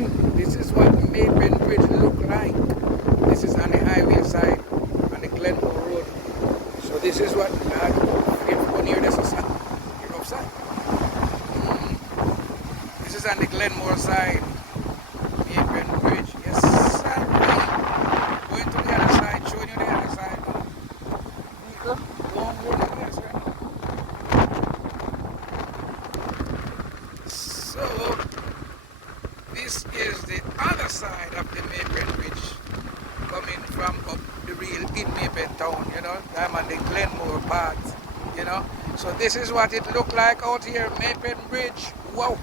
morning. This is what Mandeville Bridge look like. This is on the highway side, on the Glenmore Road. So this is what if near this is you're upside. This is on the Glenmore side. Mandeville Bridge. Yes, sir. Going to the other side, showing you the other side now. Long road to the other side. So this is the other side of the Mandeville Bridge, coming from up the real in Mandeville town, you know. I'm on the Glenmore part, you know. So this is what it looked like out here, Mandeville Bridge. Wow.